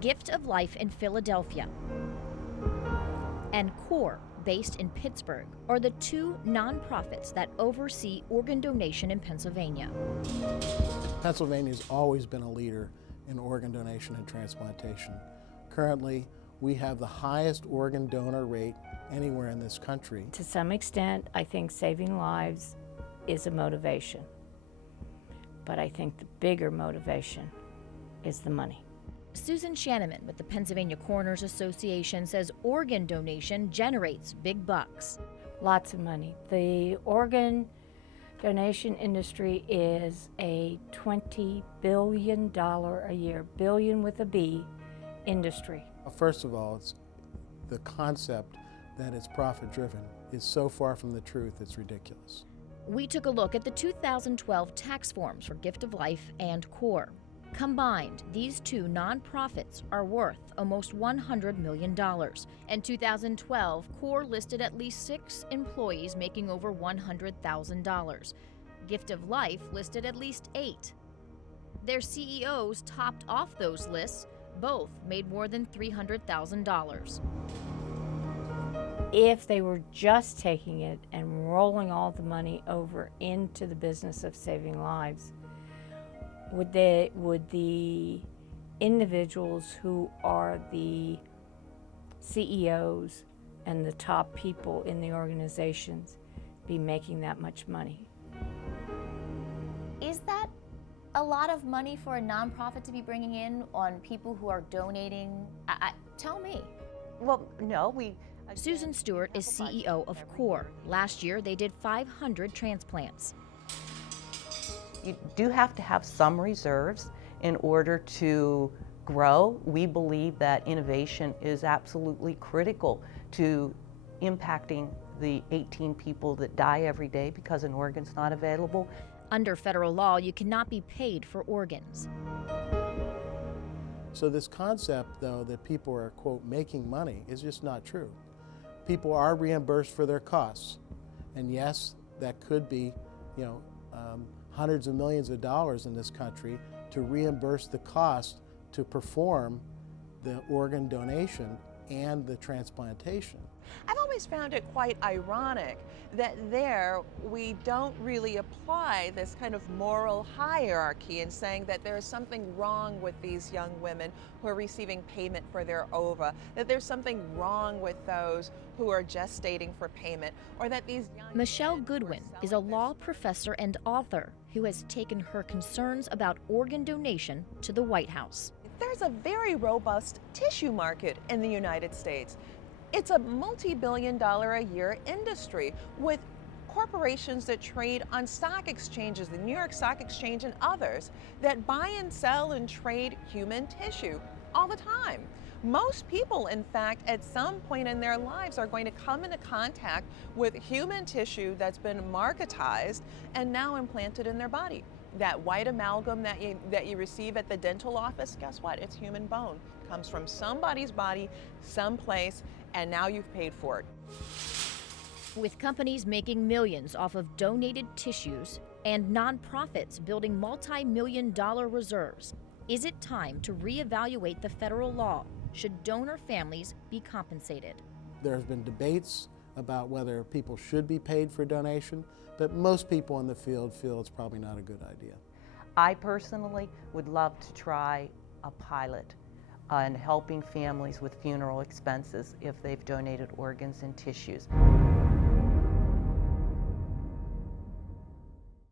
Gift of Life in Philadelphia and CORE, based in Pittsburgh, are the two nonprofits that oversee organ donation in Pennsylvania. Pennsylvania has always been a leader in organ donation and transplantation. Currently, we have the highest organ donor rate anywhere in this country. To some extent, I think saving lives is a motivation, but I think the bigger motivation is the money. Susan Shanneman with the Pennsylvania Coroners Association says organ donation generates big bucks. Lots of money. The organ donation industry is a $20 billion a year, billion with a B, industry. First of all, it's the concept that it's profit-driven is so far from the truth, it's ridiculous. We took a look at the 2012 tax forms for Gift of Life and CORE. Combined, these two nonprofits are worth almost $100 million. In 2012, CORE listed at least 6 employees making over $100,000. Gift of Life listed at least 8. Their CEOs topped off those lists. Both made more than $300,000. If they were just taking it and rolling all the money over into the business of saving lives, would the individuals who are the CEOs and the top people in the organizations be making that much money? Is that a lot of money for a nonprofit to be bringing in on people who are donating? Tell me. Well, no, Susan Stewart is CEO of CORE. Last year, they did 500 transplants. You do have to have some reserves in order to grow. We believe that innovation is absolutely critical to impacting the 18 people that die every day because an organ's not available. Under federal law, you cannot be paid for organs. So this concept, though, that people are, quote, making money is just not true. People are reimbursed for their costs. And yes, that could be, hundreds of millions of dollars in this country to reimburse the cost to perform the organ donation and the transplantation. I've always found it quite ironic that there we don't really apply this kind of moral hierarchy in saying that there is something wrong with these young women who are receiving payment for their ova, that there's something wrong with those who are gestating for payment, or that these young Michelle Goodwin is a law professor and author who has taken her concerns about organ donation to the White House. There's a very robust tissue market in the United States. It's a multi-billion-dollar a year industry with corporations that trade on stock exchanges, the New York Stock Exchange and others, that buy and sell and trade human tissue all the time. Most people, in fact, at some point in their lives are going to come into contact with human tissue that's been marketized and now implanted in their body. That white amalgam that you receive at the dental office, guess what? It's human bone. Comes from somebody's body, someplace, and now you've paid for it. With companies making millions off of donated tissues and nonprofits building multi-million-dollar reserves, is it time to reevaluate the federal law? Should donor families be compensated? There have been debates about whether people should be paid for donation, but most people in the field feel it's probably not a good idea. I personally would love to try a pilot on helping families with funeral expenses if they've donated organs and tissues.